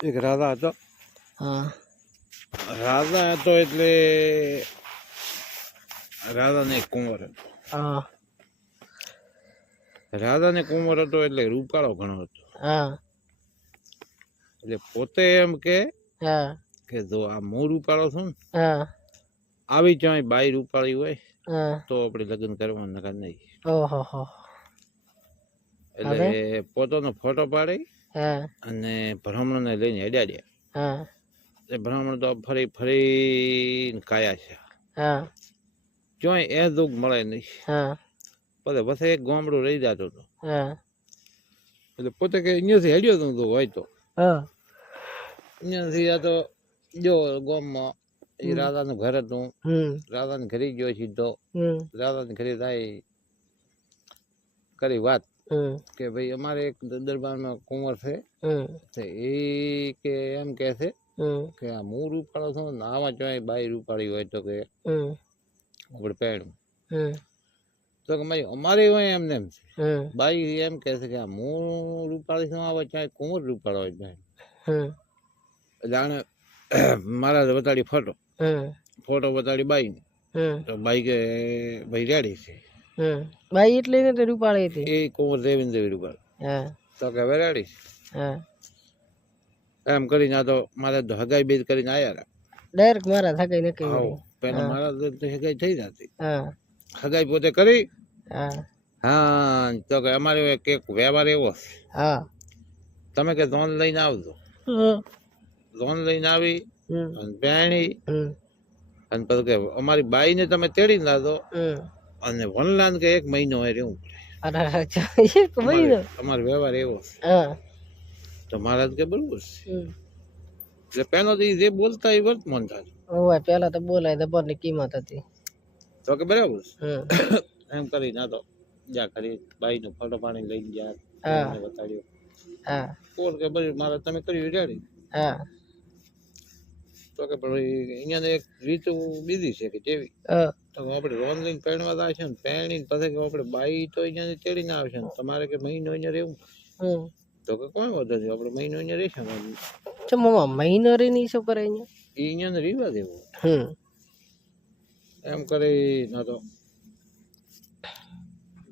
એક રાધા હતો. હા રાધા હતો એટલે રાધાને એક કુંવર હતો. હા રાધાને કુંવર હતો એટલે રૂપાળો ઘણો હતો. હા એટલે પોતે એમ કે હા જો આ હું રૂપાળો છું ને, હા આવી ચાય બાઈ રૂપાળી હોય હા તો આપણે લગ્ન કરવાનું, નકર નહીં. ઓહો હો એટલે પોતાનો ફોટો પાડી હા અને બ્રાહ્મણને લઈને હેડાડ્યા. હા એ બ્રાહ્મણ તો ફરી ફરી કાયા છે, હા ચોય એ દુઃખ મળે નહીં. હા પછી પછી એક ગામડું રહી જતો હતો. હા એટલે પોતે કે અહીંયાથી હેડ્યો હતો તો હોય તો હા અહીંયાથી આ તો જો ગામમાં એ રાધાનું ઘર હતું. રાધાને ઘરે ગયો સીધો. રાધાને ઘરે થાય કરી વાત કે ભાઈ અમારે એક દરબારમાં કુંવર છે, એ કે એમ કે છે કે આ હું રૂપાળો છું ને આમાં ચોય બાઈ રૂપાળી હોય તો કે આપણે પહેણું. તો કે ભાઈ અમારે હોય એમને એમ છે. બાઈ એમ કે છે કે આ હું રૂપાળી છું, આવે ચાહે કુંવર રૂપાળો હોય પહેણ. જાણે મારા બતાડી ફોટો બતાડી બાઈને. તો બાઈ કે ભાઈ રેડી છે. બાઈ એટલે ને રૂપાળી હતી એ કુંવર દેવીને દેવી રૂપાળી. તો કે હવે રેડી છે. એમ કરીને આ તો મારે હગાઈ બેદ કરીને આયા. ડાયરેક્ટ મારા થગાઈ નક્કી કરી. પેલા મારા હગાઈ થઈ જતી. હગાઈ પોતે કરી. હા તો કે અમારે એક વ્યવહાર એવો છે. તમે કે લોન લઈને આવજો. લોન લઈને આવી અને પહેણી અને પછી કે અમારી બાઈને તમે તેડી ના દો અને વનલાન કે 1 મહિનો હોય રહેવું પડે. અમારો વ્યવહાર એવો છે. તો મહારાજ કે બરોબર છે. એટલે પેલો જે બોલતા એ વર્તમાન થાય. પેલા તો બોલાય દબર ની કિંમત હતી. તો કે બરાબર છે. એમ કરી ના તો જા કરી બાઈ નો ફોટો પાણી લઈને ગયા. બતાડ્યો. કોણ કે ભાઈ મારે તમે કર્યું રેડી. તો કે ભાઈ અહીંયા એક રીત બીજી છે કે કેવી. તો આપણે લોન લઈને પહેણવા જાય છે ને પહેણી પછી આપણે બાઈ તો અહીંયા તેડી ના આવશે ને તમારે કે મહિનો અહીંયા રહેવું. તો કે કોઈ વાંધો નહીં આપણે મહિનો અહીંયા રહીશું. મહિનો રહી શું કરે અહીંયા? એ અહીંયા રીવા દેવું. એમ કરી ના તો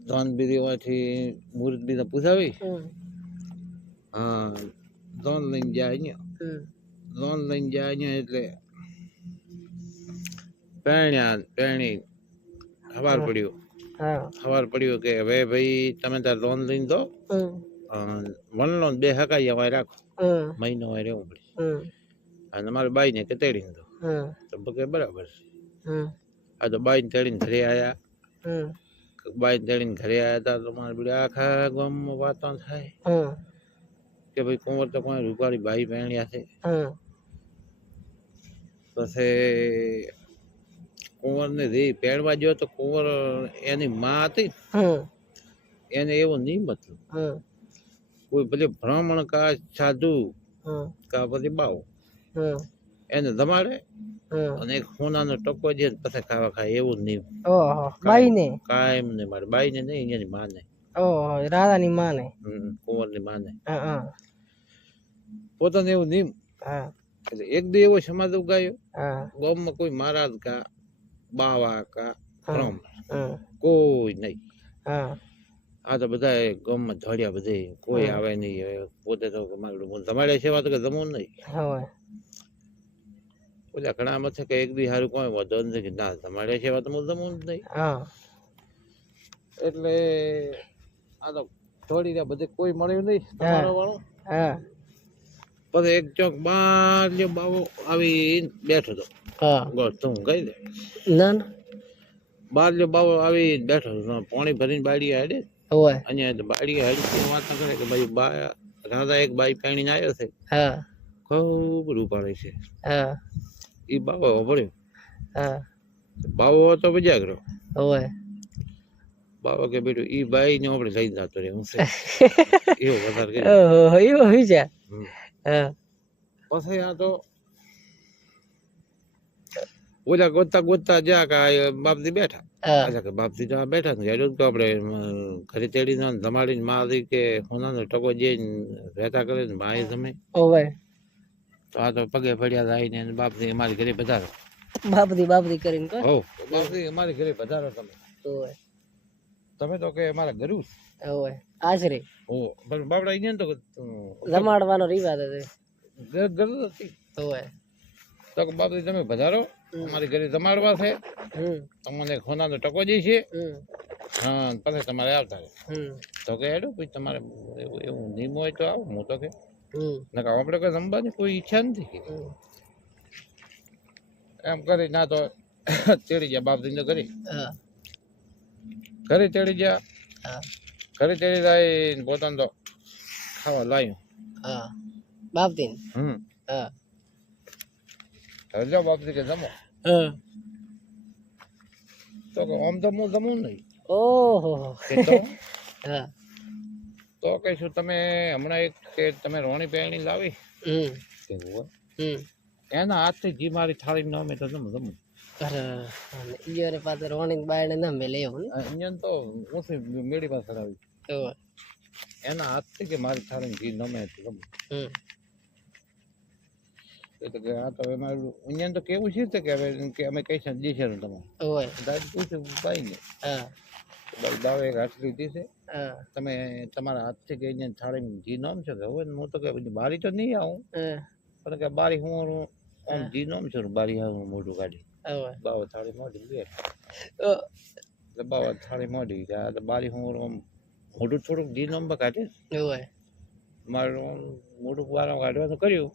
ધન બીરીમાંથી મુહૂર્ત બીજા પૂછાવી. હા લોન લઈને જાય અહીંયા. લોન લઈને જાય અહીંયા એટલે પહેણી સવાર પડ્યું કે હવે ભાઈ તમે તાર લોન લઈને દો. વન લોન 2 હકાઈ અમારે રાખો. મહિનો હોય રહેવું પડે. અને મારી બાઈને કે તેડીને દો. તો કે બરાબર છે. આ તો બાઈને તેડીને ઘરે આવ્યા. બાઈને તેડીને ઘરે આવ્યા હતા તો મારે બધા આખા ગામમાં વાતો થાય કે ભાઈ કુંવર તો કોઈ રૂપાળી બાઈ પહેણ્યા છે. પછી કુંવર ને રે પહેણવા ગયો તો કુંવર એની માં હતી. એને એવો નિયમ હતો કોઈ ભલે બ્રાહ્મણ કા સાધુ કા પછી બાવો એને જમાડે અને એક સોનાનો ટકો જે પછી ખાવા ખાય એવું નિયમ. બાઈને કાયમ ને મારે બાઈને નહીં એની માને. રાધાની માને. કુંવરની માને પોતાને એવું નિયમ. એટલે એક દી એવો સમાજ ઉગાયો ગામમાં કોઈ મહારાજ કા બાવા કા બ્રાહ્મણ કોઈ નહીં. આ તો બધા ગામમાં ધોડ્યા બધે કોઈ આવે નહીં. પોતે તો તમારે સેવા તો કે જમવું નહીં. ઓલા ઘણા મથે કે એક દી સારું કોઈ વધો નથી કે ના તમારે સેવા તો જમવું જ નહીં. એટલે આ તો ધોડી રહ્યા બધે કોઈ મળ્યું નહીં તમારો વાળો. પછી એક ચોક બાર બાવો આવી બેઠો હતો. તું કઈ દે બાર બાવો આવી બેઠો હતો. પાણી ભરીને બાડી હાડે અહીંયા બાડી હાડી વાત કરે કે ભાઈ બા રાધા એક બાઈ પહેણીને આવ્યો છે. ખૂબ રૂપાળી છે. એ બાવો ભર્યો. બાવો હતો બજાગરો. બાબા કે બેટું ઈ બાઈ ને આપણે લઈ જતો રે હું છે એવો વધારે પછી આ તો ઓલા ગોતતા ગોતતા જ્યાં કે બાપજી બેઠા. કે બાપજી તો બેઠા ને તો આપણે ઘરે તેડીને ધમાડીને મારી કે સોનાનો ટકો જે રહેતા કરે ને માએ જમે. તો આ તો પગે પડ્યા જાય ને બાપજી અમારી ઘરે પધારો. બાપદી કરીને કહો. હો બાપજી અમારી ઘરે પધારો તમે. ઓય તમે તો કે અમારા ઘરું ઓય આશરે હો પણ બાપડા અહીંયા તો જમાડવાનો રિવાજ હતો. ઘર હતી. ઓય તો કે બાપજી તમે પધારો અમારી ઘરે જમાડવા છે. તમને ખોનાનો ટકો જે છે. હા પછી તમારે આવતા રહે. તો કે હેડો કોઈ તમારે એવું નિયમ હોય તો આવો. હું તો કે નકા આપણે કોઈ જમવાની કોઈ ઈચ્છા નથી. એમ કરી ના તો તેડી ગયા બાપજી ને ઘરે. ઘરે તેડી ગયા. ઘરે તેડી જાય પોતાને તો ખાવા લાવ્યું. બાપદી લો બાપજી કે જમો. તો કે આમ જમવું નહીં. ઓહો તો કહીશું તમે હમણાં એક કે તમે રોણી પેણી લાવી એના હાથથી જી મારી થાળી ન મેં તો જમું. ઈયરે પાસે રોણી બાયણે ન મેલે એવું અહીંયા તો ઓછી મેળી પાસે આવી એના હાથથી કે મારી થાળી ઘી ન મેં તો જમું. એટલે કે આ તો એમાં અહીંયા તો કેવું છે કે હવે કે અમે કઈ છે દીશેરું તમારે દાદી પૂછ્યું ભાઈ ને ભાઈ દાવે એક હાથ લીધી છે તમે તમારા હાથથી કે અહીંયા થાળી ઘી નોમ છો કે હવે હું તો કે બારી તો નહીં આવું પણ કે બારી હું આમ ઘી નોમ છું બારી આવું મોઢું કાઢી બાવા થાળી મોઢી લે એટલે બાવા થાળી મોઢી બારી હું મોઢું થોડુંક ઘી નોમ કાઢે મારું મોઢું બારા કાઢવાનું કર્યું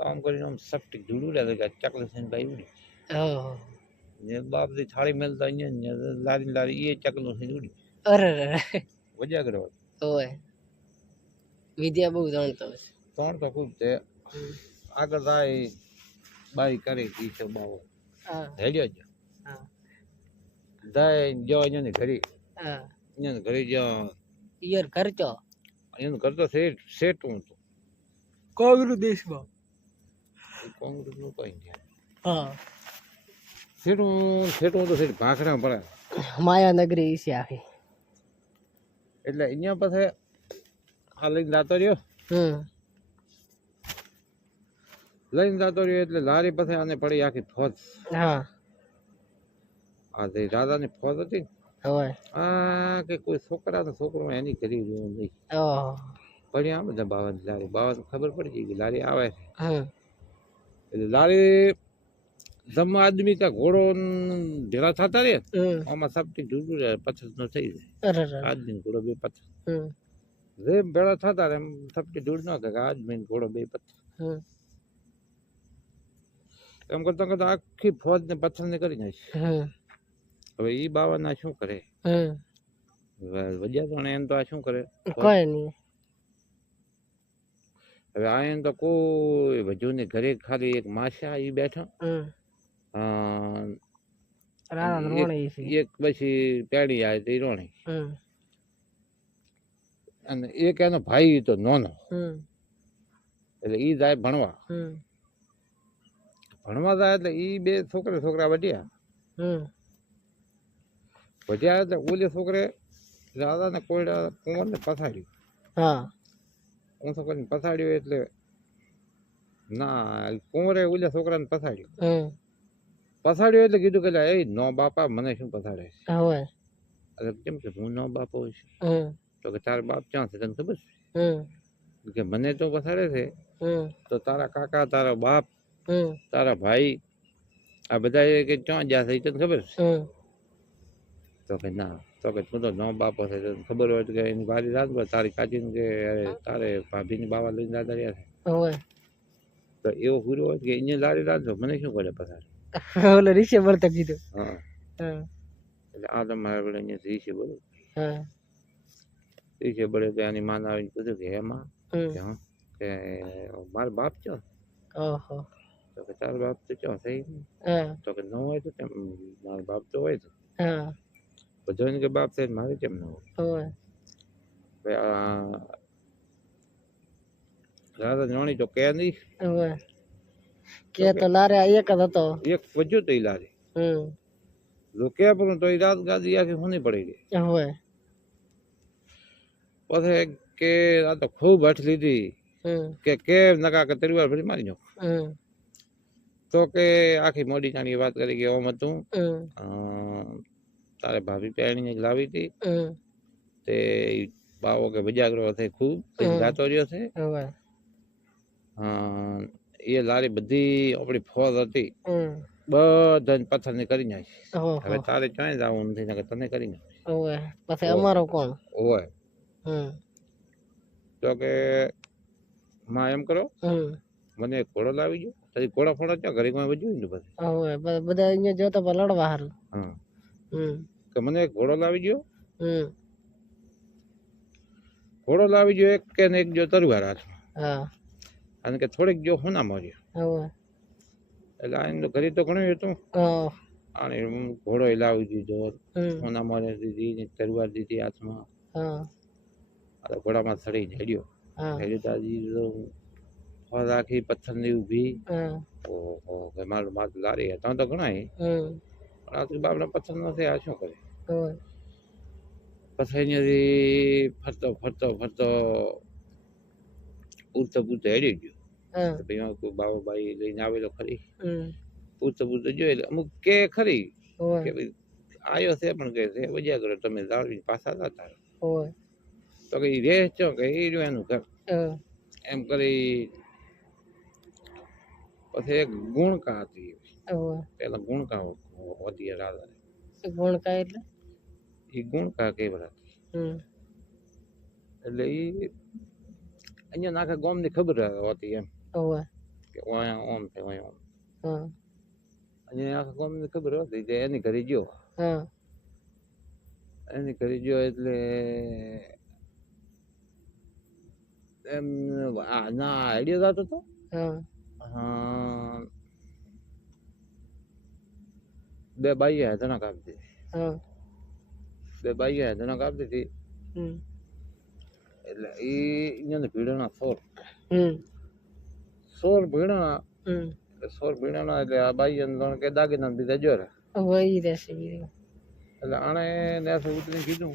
કામ કરીને આમ સપટી ધૂળું લાગે કે ચકલી થઈને ભાઈ ઉડી ને બાપથી થાળી મેલતા અહીંયા લારી લારી એ ચકલું થઈને ઉડી વજા કરવા વિદ્યા બહુ જાણતો ત્રણ તો ખૂબ તે આગળ થાય બારી કરે ઈ છે બાવો હેડ્યો જ જાય જો અહીંયા ઘરે અહીંયા ઘરે જો ઈયર ખર્ચો એનું ઘર તો સેટું હતું કોંગ્રેસ દેશમાં કોંગ્રેસ નું કઈ નહીં સેટું તો સેટ ભાખરા પડે માયાનગરી છે આખી એટલે અહીંયા પછી આ લઈને જાતો રહ્યો એટલે લારી પછી આને પડી આખી ફોજ આ જે દાદાની ફોજ હતી આ કે કોઈ છોકરો એની કરી રહ્યો નહીં પડી આ બધા બાવાની લારી ખબર પડી ગઈ કે લારી આવે છે એટલે લારી જમવા આદમી કા ઘોડો ભેળા થતા રે આમાં સપટી ઢૂંઢું રહે પચાસ નો થઈ જાય આદમી ઘોડો બે પચાસ જેમ ભેળા થતા એમ સપટી ઢૂંઢ ન કે આદમી ઘોડો બે પચાસ એમ કરતા કરતા આખી ફોજ ને પથ્થર ને કરી નાખી. હવે ઈ બાવાના શું કરે વજ્યા તો એમ તો આ શું કરે કોઈ નહીં. હવે આ એમ તો કોઈ વજુ ને ઘરે ખાલી એક માસા ઈ બેઠો એક પછી પેડી આવે તો રોણી અને એક એનો ભાઈ તો નોનો એટલે ઈ જાય ભણવા જાય એટલે ઈ બે છોકરા વધ્યા એટલે ઓલે છોકરે દાદા ને કોયડા કુંવર ને પછાડ્યું છોકરાને પછાડ્યું એટલે ના કુંવરે ઓલે છોકરા ને પછાડ્યું એટલે કીધું કે એ નો બાપા મને શું પછાડે છે કેમ કે હું નો બાપો હોય છે તો કે તારા બાપ ક્યાં છે તને ખબર છે કે મને તો પછાડે છે તો તારા કાકા તારા બાપ તારા ભાઈ આ બધા કે ક્યાં ગયા છે તને ખબર છે તો કે ના તો કે તું તો નો બાપો છે તને ખબર હોય કે એની બારી રાત તારી કાચી કે તારે ભાભીની બાવા લઈને દાદા રહ્યા છે તો એવો પૂરો હોય કે એને લારી રાખજો મને શું કરે પછાડે ઓલે રીશે બળતા કીધું એટલે આ તમારે આપણે અહીંયા રીશે બોલો રીશે બળે તો એની માન આવીને કીધું કે હેમાં કે મારો બાપ છો તો કે તારો બાપ તો ચો થઈ તો કે ન હોય તો કેમ મારો બાપ તો હોય તો બધાને કે બાપ થાય મારે કેમ ન હોય રાધા જોણી તો કે નહીં કે તો લારે એક જ હતો એક વજ્યો તો લારે કે પણ તો રાત ગાદી આખી હોની પડી ગઈ પછી કે આ તો ખૂબ હઠ લીધી કે કેમ નકા કે તરીવાર ફરી મારી જાઓ. તો કે આખી મોડી જાણી વાત કરી કે ઓમ હતું તારે ભાભી પહેણીને લાવી હતી તે બાવો કે બજાગરો થઈ ખૂબ ગાતો રહ્યો છે. એ લારી બધી આપણી ફોજ હતી બધા પથ્થર ની કરી નાખી. હવે તારે ક્યાંય જવું નથી ને તને કરી નાખી. પછી અમારો કોણ હોય તો કે માં એમ કરો મને ઘોડો લાવી ગયો પછી ઘોડા ફોડા ત્યાં ઘરે કોઈ વધ્યું ને પછી બધા અહીંયા જોતા પર લડવા હારું કે મને ઘોડો લાવી ગયો ઘોડો લાવી ગયો એક કે ને એક જો તરવાર હાથમાં અને કે થોડીક જો હોના માર્યો એટલે આને તો ઘરે તો ઘણું હતું અને ઘોડો લાવી દીધો હોના માર્યા દીધી ને તરવાર દીધી હાથમાં ઘોડામાં ચડી ઝેડ્યો રાખી પથ્થર ની ઉભી મારું માથું લારી હતા તો ઘણા પણ બાપડા પથ્થર નથી આ શું કરે. પછી અહીંયાથી ફરતો ફરતો ફરતો પૂરતો પૂરતો હેડી ગયો ભાઈ કોઈ બાબા બાઈ લઈને આવેલો ખરી પૂરતો પૂરતો જોઈ એટલે અમુક કે ખરી કે ભાઈ આવ્યો છે પણ કે છે વજ્યા કરો તમે લાવીને પાછા જતા તો કે રે ચો કે એ રહ્યું એનું ઘર એમ કરી. પછી એક ગુણકા હતી પેલા ગુણકા હતી રાધા ગુણકા એટલે એ ગુણકા કેવડા એટલે એ અહીંયા નાખા ગામ ની ખબર હતી એમ કે ઓમ છે ઓમ અહીંયા આખા ગામ ની ખબર હતી કે એની ઘરે ગયો એની ઘરે ગયો એટલે એમ ના આઈડિયા થતો હતો બે બાઈએ ધણક આપી દીધી બે બાઈએ ધણક આપી દીધી એટલે એ અહીંયા ભીડાના સોર ભીડા સોર ભીડાના એટલે આ બાઈએ કે દાગીના બીજા જોરા એટલે આણે ને ઉતરીને કીધું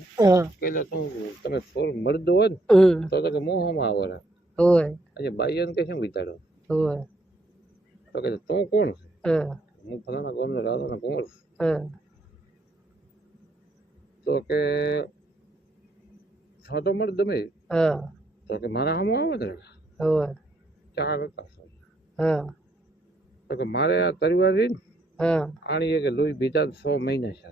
કે તું તમે સોર મરદો હોય ને તો કે મોહમાં આવરા આજે બાઈએ કે શું વિચારો તો કે તું કોણ છે હું ફલાણા ગામનો રાધાનો કુંવર તો કે સાતો મળ તમે તો કે મારા હામો આવે ને ચાર હતા તો કે મારે આ તરીવાર રહી ને આણીએ કે લોહી બીજા 100 મહિના છે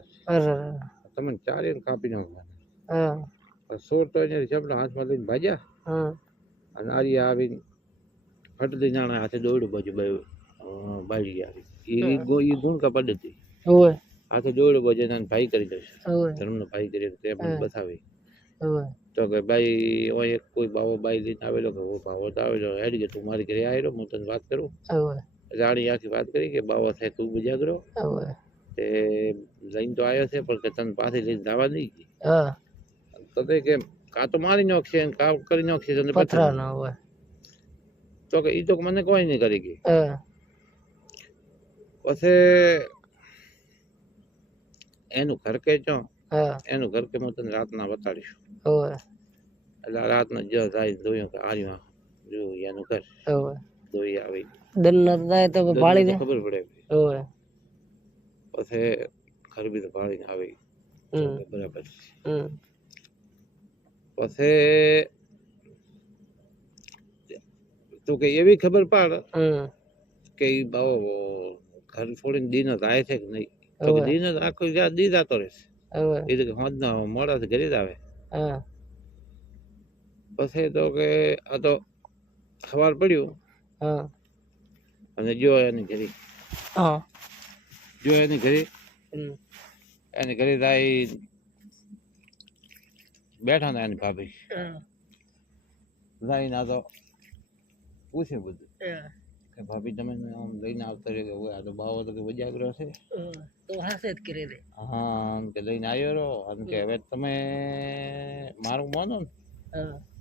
તમે ચારે કાપી નાખવાના સોર તો એને જબડા હાથમાં લઈને ભાજ્યા અને આર્યા આવીને ફટલી જાણા હાથે દોડ્યું બાજુ બાળી આવી એ ગુણકા પદ્ધતિ હાથે દોડ્યું બાજુ એને ભાઈ કરી દેશે ધર્મનો ભાઈ કરી તે મને બતાવી તો કે ભાઈ ઓય કોઈ બાવો બાઈ લઈને આવેલો કે બાવો તો આવેલો હેડી ગયો તું મારી ઘરે આવેલો હું તને વાત કરું રાણી આખી વાત કરી કે બાવો થાય તું બજાગરો તે લઈને તો આવ્યો છે પણ કે તને પાછી લઈને જવા નહીં તો કે કા તો મારી નાખશે કા કરી નાખશે તને પથરા ના હોય તો કે ઈ તો મને કોઈ નહીં કરી ગઈ પછી એનું ઘર કે છો એનું ઘર કે હું તને રાતના બતાડીશું એટલે રાતના જ જાય જોયું કે આર્યું જોયું એનું ઘર જોઈ આવી ખબર પડે પછી ઘર બી તો ભાળીને આવી બરાબર પછી તો કે એવી ખબર પાડ કે બાવો ઘર છોડીને દીનો જાય છે કે નહીં તો કે દીનો આખો દી જતો રહેશે એ તો હોજ ના મોડા ઘરે જ આવે પછી તો કે આ તો સવાર પડ્યું અને જો એની ઘરે એની ઘરે જાય બેઠા ને એની ભાભી જઈને આ તો પૂછ્યું બધું કે ભાભી તમે આમ લઈને આવતા રહ્યો કે હોય આ તો બાવો તો કે બજાગરો છે હા કે લઈને આવ્યો રહો અને કે હવે તમે મારું માનો ને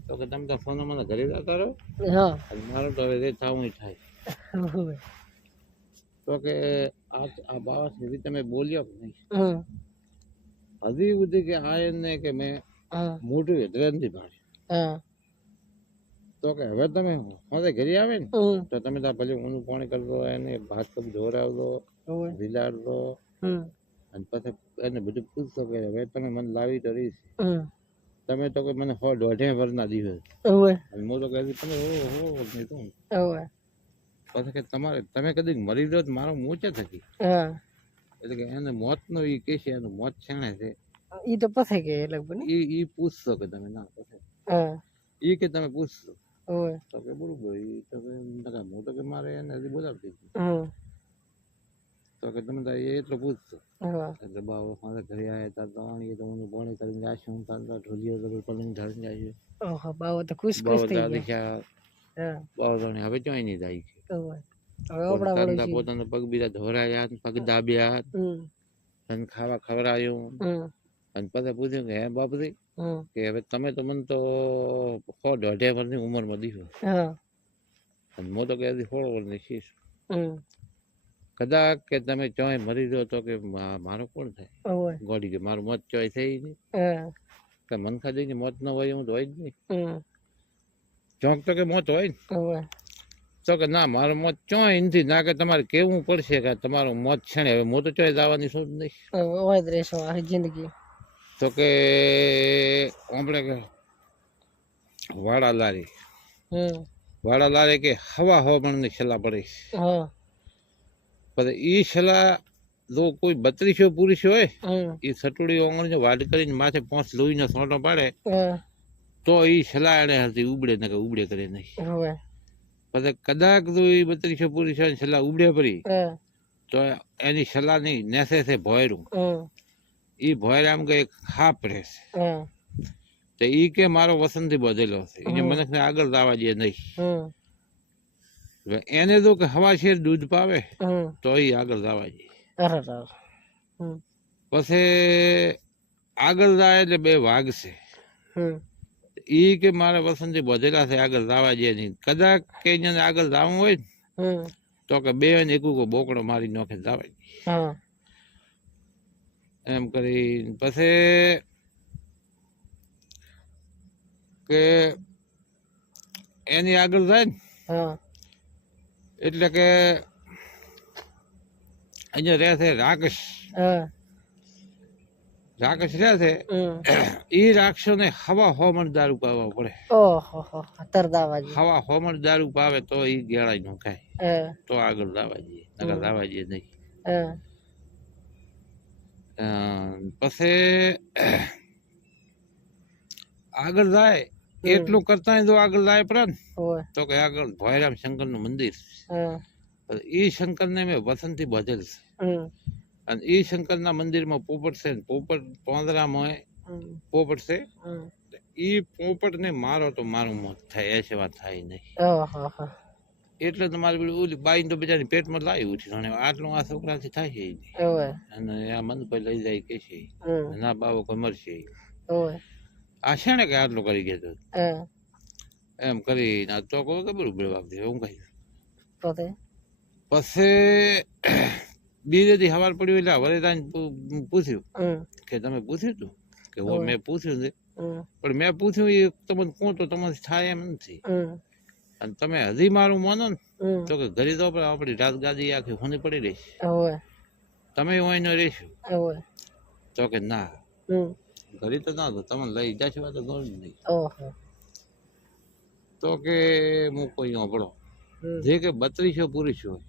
તો કે તમે તો ફોન મને ઘરે જતા રહો અને મારું તો હવે થવું થાય તો કે આ બાવા સુધી તમે બોલ્યો કે નહીં હજી સુધી કે આ એને કે મેં મોટું હેદરા નથી ભાડ્યું તો કે હવે તમે મારે ઘરે આવે ને તો તમે ત્યાં ભલે ઊંધું પાણી કરતો એને ભાત કપ ધોરાવતો વિલાડતો અને પછી એને બધું પૂછતો કે હવે તમે મને લાવી તો રહીશ તમે તો કે મને 100-150 વર્ષના દિવસ અને હું તો કહે તમે નહીં તો પછી કે તમારે તમે કદી મરી દો મારો મૂચે થકી એટલે કે એને મોત નો ઈ કે છે એનું મોત છેણે છે ઈ તો પછી કે લગભગ ઈ પૂછશો કે તમે ના પછી ઈ કે તમે પૂછશો તો કે બરોબર ઈ તો કે હું તો કે મારે એને હજી બોલાવતી તો કે તમે એટલો પૂછશો એટલે બાબા મારે ઘરે આવ્યા હતા તો આણીએ તો હું ભણી કરીને આશું ઢોલિયો તો પલંગ ઢાળીને જાય ઓહો બાવો તો ખુશ ખુશ થઈ ગયા બાબા હવે ચોઈ નહીં જાય હવે પોતાનો પગ બીજા ધોરાયા પગ દાબ્યા અને ખાવા ખવડાયું અને પછી પૂછ્યું કે હે બાપુજી કે હવે તમે તો મને તો 100-150 વર્ષની ઉંમરમાં દીધો અને હું તો કે હજી 16 વર્ષની શીશ કદાચ કે તમે ચોય મરી જાઓ તો કે મારો કોણ થાય ગોડી કે મારું મોત ચોય થઈ નહીં કે મનખા દઈને મોત ન હોય હું તો હોય જ નહીં ચોંક તો કે મોત હોય ને તો કે ના મારું મોત ચોય નથી ના કે તમારે કેવું પડશે કે તમારું મોત છે ને હવે હું તો ચોય જવાની શું જ નહીં જિંદગી તો કે આપણે કે વાડા લારી કે હવા હવામાનની સલાહ પડે પછી ઈ સલાહ જો કોઈ 3200 પુરુષ હોય એ સટુડી ઓંગળી વાડ કરીને માથે 5 લોહીનો સોંટો પાડે તો ઈ સલાહ એને હતી ઉબડે ને કે ઉબડે કરે નહીં પછી કદાચ જો એ 3200 પુરુષ હોય સલાહ ઉબડે પડી તો એની સલાહ નહીં નેસે છે ભોયરું ઈ ભોયરા આમ કે ખાપ રહેશે તો ઈ કે મારો વસંતથી બધેલો છે એને મનખને આગળ લાવવા દે નહીં એને જો કે હવા શેર દૂધ પાવે તો એ આગળ લાવવા દે પછી આગળ જાય એટલે બે વાગશે ઈ કે મારા વસંતથી બધેલા છે આગળ લાવવા દે નહીં કદાચ કે એને આગળ લાવવું હોય તો કે બે ને એક બોકડો મારી નોખે લાવે એમ કરી પછી કે એની આગળ જાય ને એટલે કે અહીંયા રહે છે રાકેશ રહે છે એ રાક્ષસો ને હવા હોમણ દારૂ પાવા પડે હવા હોમણ દારૂ પાવે તો એ ગેળાઈ નું ખાય તો આગળ લાવવા જઈએ નકર લાવવા જઈએ નહીં પછી આગળ જાય એટલું કરતા જો આગળ જાય પ્રાણ તો કે આગળ ભોયરામ શંકર નું મંદિર ઈ શંકર ને મેં વસંતથી બધેલ છે અને ઈ શંકર ના મંદિર માં પોપટ છે પોપટ પોંદરામાં પોપટ છે ઈ પોપટ ને મારો તો મારું મોત થાય એ સેવા થાય નહીં એટલે તમારી ઓલી બાઈ તો બિચારી પેટમાં લાવી ઉઠી આટલું આ છોકરાથી થાય છે અને આ મન પર લઈ જાય કે છે ના બાબો કોઈ મરશે આ છે ને કે આટલું કરી ગયો એમ કરી તો કહું કે બરોબર બાપ હું કહી પછી બીજે દી સવાર પડ્યું એટલે વરેદાન પૂછ્યું કે તમે પૂછ્યું તું કે મેં પૂછ્યું છે પણ મેં પૂછ્યું એ તમને કોણ તો તમારે થાય એમ નથી અને તમે હજી મારું માનો ને તો કે ઘરે તો આપણી રાત ગાદી આખી હોની પડી રહીશ તમે હોય ન રહીશું તો કે ના ઘરે તો ના તો તમને લઈ જશે વાત ઘણું નહીં તો કે હું કોઈ સાંભળો જે કે 3200 પુરુષ હોય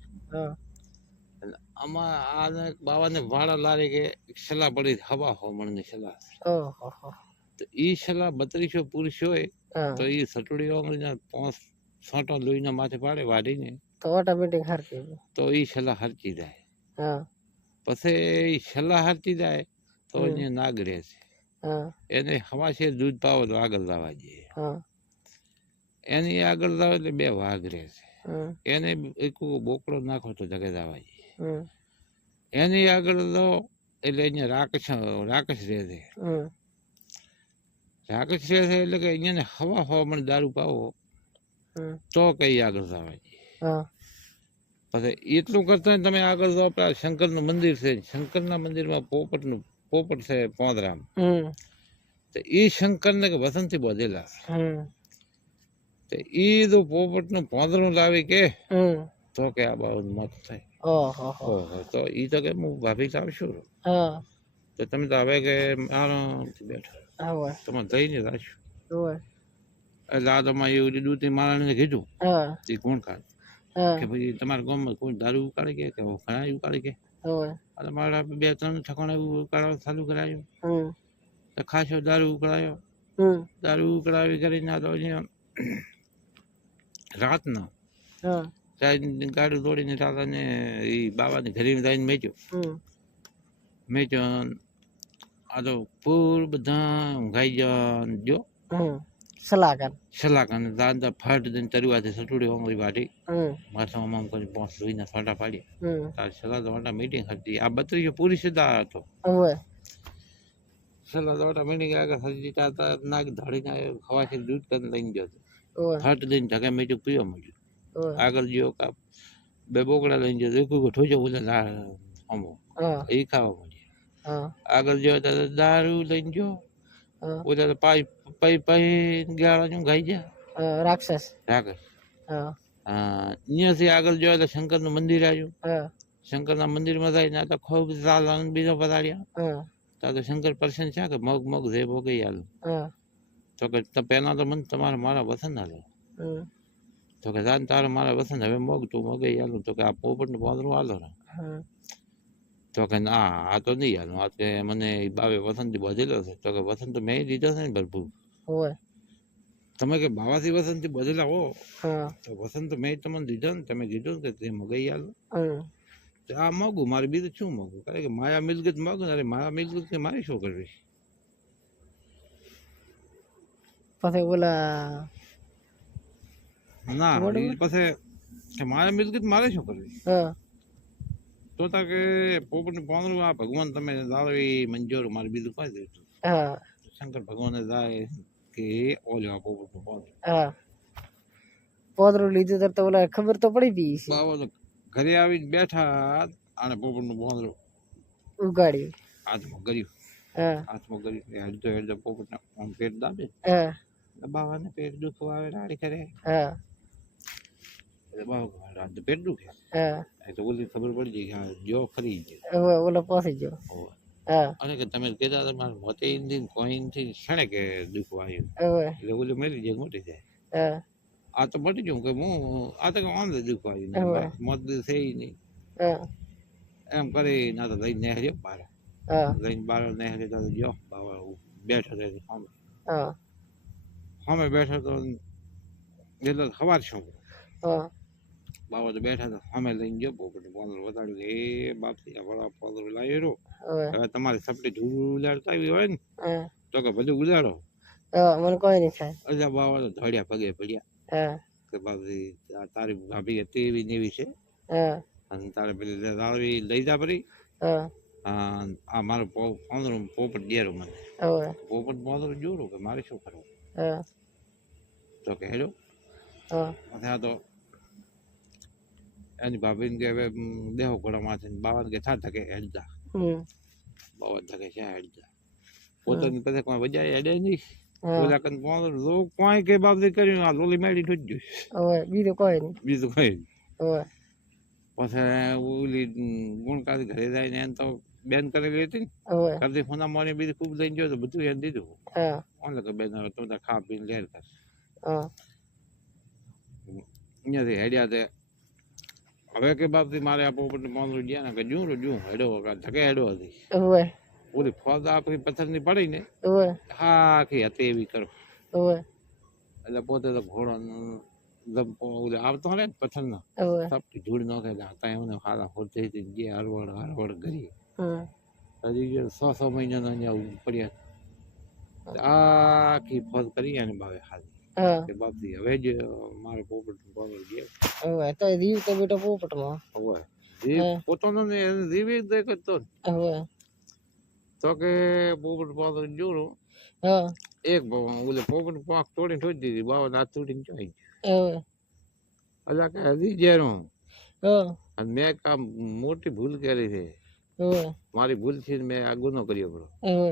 આમાં આને બાવાને ભાડા લારે કે સલાહ પડી હવા હોમણ ની સલાહ તો ઈ સલાહ 3200 પુરુષ હોય તો ઈ સટુડી ઓંગળીના 5 છોટો લોહીના માથે પાડે વાઢીને તો ઓટોમેટિક હરકી તો ઈ સલાહ હરકી જાય પછી ઈ સલાહ હરકી જાય તો એને નાગરે છે એને હવા છે દૂધ પાવો તો આગળ લાવવા જઈએ એની આગળ લાવે એટલે બે વાઘ રહે છે એને એક બોકડો નાખો તો જગે લાવવા જઈએ એની આગળ લો એટલે અહીંયા રાકેશ રહે છે રાકેશ રહે છે એટલે કે અહીંયા હવા હવામણ દારૂ પાવો તો કઈ આગળ લાવવા જઈએ પછી એટલું કરતા તમે આગળ જાઓ આપણા શંકર નું મંદિર છે શંકર ના મંદિર માં પોપટ છે પોંદરામ તો એ શંકર ને વસંતથી બધેલા તો ઈ તો પોપટનું પોંદરું લાવી કે હમ તો કે આ બાબત મત થાય. ઓહો હો ઓહો, તો ઈ તો કે હું ભાભી લાવશું. હા તો તમે તો હવે કે આરામથી બેઠા હા હોય તમે જઈને રાખ્યું. હોય એટલે આ તમારે એવી દૂધી મારાને કીધું હા એ કોણ કાઢ હા કે ભાઈ તમારા ગામમાં કોઈ દારૂ ઉકાળે કે ઘણા ઉકાળે કે હોય એટલે મારા 2-3 ઠકાણા એવું ઉકાળવા ચાલુ કરાયું. હમ તો ખાસો દારૂ ઉકળાયો. હમ દારૂ ઉકળાવી કરીને આ તો અહીંયા રાતના હા ગાડું દોડીને દાદાને એ બાબાને ઘરે જઈને મેચ્યો. હમ મેચ્યો આ તો પૂર બધા ઊંઘાઈ ગયા જો હમ સલાહકાર સલાકાને દાદા ફાટ દઈને તરવાથી સટુડી ઓમરી વાટી હમ માથામાં આમ કરી પોંચ જોઈને ફાટા પાડી. હમ તાર સલા દોડા મીટિંગ હતી. આ 32 પૂરી સીધા હતો. હોય સલા દોડા મીટિંગ આગળ હજી તાતા નાક ધાડીને ખવાથી દૂધ કરીને લઈને ગયો. હોય ફાટ દઈને ઢગા મેચ્યું પીવા મળ્યું. હોય આગળ ગયો કા 2 બોકડા લઈને ગયો. એક ઠોજો બોલે અમો હા એ ખાવા મળ્યા. હા આગળ ગયો તો દારૂ લઈને ગયો. હા ઓલા તો પાઈ ગાળા ગાઈ ગયા રાક્ષસ રાખે. હા અહીંયાથી આગળ ગયો તો શંકરનું મંદિર આવ્યું. હા શંકરના મંદિરમાં જઈને તો ખૂબ ચાલ બીજો પધાર્યા. હા તો શંકર પ્રસન્ન છે કે મગ રે ભોગઈ આલું. હા તો કે પહેલા તો મને તમારે મારા વસન હાલો. હમ તો કે જાન તારે મારા વસન હવે મગ તું મગઈ આલું. તો કે આ પોપટનું પાંદરું હાલો ને. હા તો કે ના આ તો નહીં હાલું. આ કે મને બાવે વસંતથી બધેલો છે. તો કે વસંત તો મેં દીધો છે ને ભરપૂર. હોય તમે કે બાવાથી વસંતથી બધેલા હો હા તો વસંત મેં તમને દીધો ને. તમે કીધું કે તે મગઈ આલું. હમ આ મગું મારે બીજું શું મગું. કારણ કે માયા મિલકત મગ અરે મારા મિલકત કે મારી શું કરવી. પછી ઓલા ના પછી કે મારા મિલકત મારે શું કરવી. હા તો તા કે પોપટનું પાંદડું આ ભગવાન તમે લાવો એ મંજૂર મારે બીજું કોઈ દેતું. હા શંકર ભગવાને જાય કે ઓલો આ પોપટનું પાંદડું. હા પોદરું લીધું તો ઓલા ખબર તો પડી ગઈ છે. બાબા તો ઘરે આવીને બેઠા અને પોપટનું પાંદડું ઉગાડ્યું હાથમાં કર્યું. હા હાથમાં કર્યું હેડતો પોપટના આમ પેટ દાબે. હા બાવાને પેટ દુખવા આવે રાડી કરે. હા એટલે બાબા રાત પેટ દુખે. હા તો ઓલી ખબર પડી ગઈ કે આ જો ખરી ગયો. હવે ઓલો પહોંચી ગયો. હા અને કે તમે કહેતા હતા મારે મોતે ઇન્દિન કોઈનથી શણે કે દુખવા આવ્યું. હવે એટલે ઓલી મેલી જાય મોટી જાય. હા આ તો મટી જવું કે હું આ તો આમ દુખવા આવ્યું મોત છે નહીં. હા એમ કરી ના તો લઈને નહેર્યો બહાર. હા લઈને બહાર નહેરી તો જો બાબા બેઠો તો સામે હા સામે બેઠો તો એટલે સવાર શું હા બાબા તો બેઠા હતા સામે લઈને ગયો પોપટ પાંદડું વધાર્યું કે એ બાપથી આ વડા પાંદડું લાવ્યો. હવે હવે તમારી સપટી ધૂળ ઉલાડતા આવી હોય ને હા તો કે બધું ઉલાડો. હા મને કોઈ નહીં થાય. અજા બાબા તો ધોડ્યા પગે પડ્યા હા કે બાપજી તારી ભાભી હતી એવી ને એવી છે. હા અને તારે પેલી રાળવી લઈ જા પડી. હા આ મારું પાંદડું પોપટ ડેરું મને. હવે પોપટ પાંદડું જોરું કે મારે શું કરવું. હા તો કે હેડો. હા આ તો એની ભાભીને કે હવે દેહો ઘોડામાંથી બાબાને કે થા ધકે હેડતા. હમ બાબા ધકે છે હેડતા. પોતાની પાસે કોઈ વજાય હેડે નહીં. હા ઓલા કન પાંદડું લો કોઈ કે બાબતી કર્યું આ લોલી મેળી ઠોઈ ગયું. હવે બીજું કોઈ નહીં. બીજું કઈ હવે પછી ઓલી ગુણકારી ઘરે જાય ને એને તો બેન કરેલી હતી ને. હવે કરતી ફોના મોને બીજું ખૂબ લઈને ગયો તો બધું એને દીધું. હા ઓલે કે બેન હવે તું તો ખા પીને લેર કર. હા અહીંયાથી હેડ્યા તે હવે કે બાપથી મારે આ પોપટનું પાંદડું ગયા ને કે જું હેડો ધકે હેડો હતી. હવે ઓલી ફોદ આખરી પથ્થરની પડી ને હવે આખી હતી એવી કરો. હવે એટલે પોતે તો ઘોડો આવતો ને પથ્થરના હવે સપટી ધૂળ નાખે હતા એમને હારા હોતી હતી ગયા હરવડ કરી. હમ હજી 6 મહિનાના અહીંયા પડ્યા. આખી ફોદ કરી અને બાવે હાલી હા કે બાપથી હવે જ મારે પોપટનું પાંદડું ગયા. હવે તો રીવ તો બેટો પોપટમાં. હવે જીવ પોતાનો ને જીવી દે કરતો હવે તો કે પોપટ પાંદડું જોરું. હા એક ઓલે પોપટ પાંખ તોડીને ઠોઈ દીધી. બાવા હાથ તોડીને ચોઈ હવે અલા કે હજી જેરું. હા અને મેં કામ મોટી ભૂલ કરી છે. હવે મારી ભૂલથી મેં આ ગુનો કર્યો પડો. હવે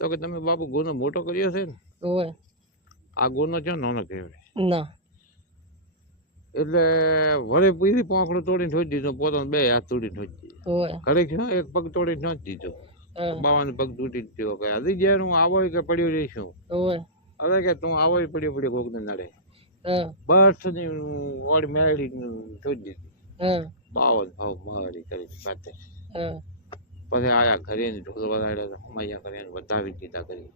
તો કે તમે બાપુ ગુનો મોટો કર્યો છે ને હવે આ ગુનો છે નાનો કહેવાય. ના એટલે વરે પૂરી પાંખડો તોડીને ઠોકી દીધો, પોતાનો બે હાથ તોડીને ઠોકી દીધો. ઘરે એક પગ તોડીને નથી દીધો, બાવાનો પગ તૂટી ગયો. કે હજી જ્યારે હું આવો કે પડ્યો રહીશું, હવે કે તું આવો પડ્યો પડ્યો કોક ને નડે, બસ ઓડી મેળી ઠોકી દીધી. 52 ભાવ મારી કરી સાથે. પછી આયા ઘરે ઢોલ વગાડ્યો, મૈયા કરે વધાવી દીધા કરી.